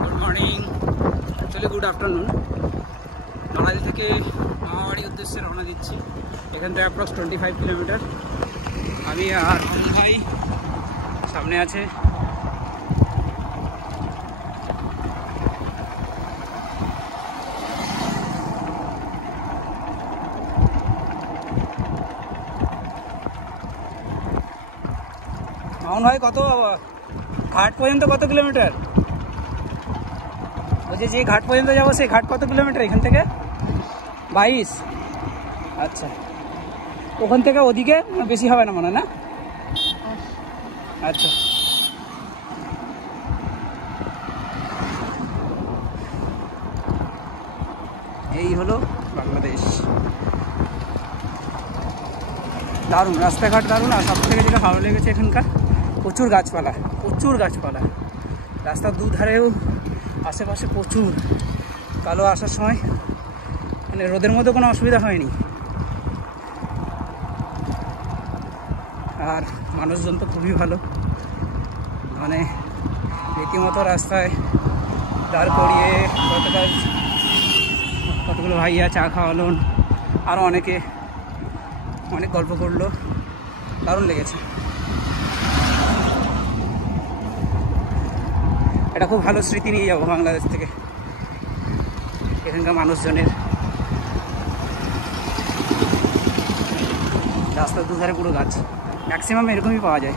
Good morning, actually good afternoon. Narail থেকে মামাবাড়ির উদ্দেশ্যে রওনা দিচ্ছি। এখান থেকে অ্যাপ্রক্স 25 কিলোমিটার। আমি আর ভাই সামনে আছে। মামুন ভাই, কত ঘাট পর্যন্ত কত কিলোমিটার? বলছি যে ঘাট পর্যন্ত যাবো সেই ঘাট কত কিলোমিটার এখান থেকে? 22। আচ্ছা, ওখান থেকে ওদিকে বেশি হবে না মনে হয়, না? আচ্ছা, এই হলো বাংলাদেশ। দারুণ রাস্তাঘাট, দারুণ। আর সব থেকে যেটা ভালো লেগেছে এখানকার প্রচুর গাছপালা, প্রচুর গাছপালা। রাস্তার দুধারেও আশেপাশে প্রচুর। কালো আসার সময় মানে রোদের মধ্যে কোনো অসুবিধা হয়নি। আর মানুষজন তো খুবই ভালো, মানে রীতিমতো রাস্তায় দাঁড় করিয়ে কতগুলো ভাইয়া চা খাওয়ালো, আরও অনেকে অনেক গল্প করলো। দারুণ লেগেছে। এটা খুব ভালো স্মৃতি নিয়ে যাবো বাংলাদেশ থেকে, এখানকার মানুষজনের। রাস্তার দুধারে পুরো গাছ, ম্যাক্সিমাম এরকমই পাওয়া যায়।